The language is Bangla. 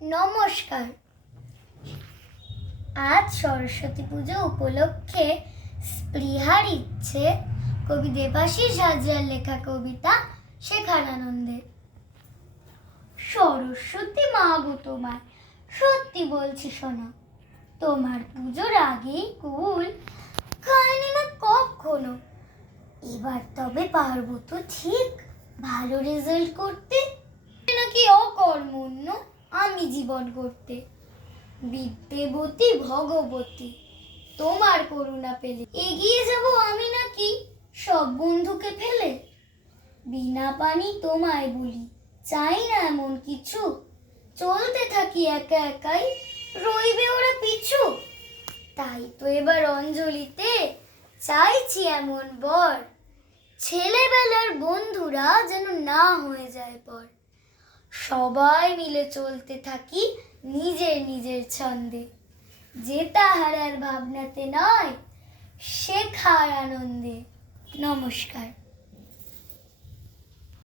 নমস্কার। আজ সরস্বতী পুজো উপলক্ষে স্পৃহার ইচ্ছে কবি দেবাশিস হাজরার লেখা কবিতা শেখার আনন্দে। সরস্বতী মা গো, তোমায় সত্যি বলছি শোনো, তোমার পুজোর আগেই কুল খায়নি না কখনো। এবার তবে পারবো তো ঠিক ভালো রেজাল্ট করতে, নাকি অকর্মণ্য আমি জীবন করতে। বিদ্যেবতী ভগবতী তোমার করুণা পেলে এগিয়ে যাব আমি নাকি সব বন্ধুকে ফেলে। বিনা পানি তোমায় বলি চাই না এমন কিছু, চলতে থাকি একা একাই রইবে ওরা পিছু। তাই তো এবার অঞ্জলিতে চাইছি এমন বর, ছেলেবেলার বন্ধুরা যেন না হয়ে যায় পর। সবাই মিলে চলতে থাকি নিজের নিজের ছন্দে, জেতা হারার ভাবনাতে নয় শেখার আনন্দে। নমস্কার।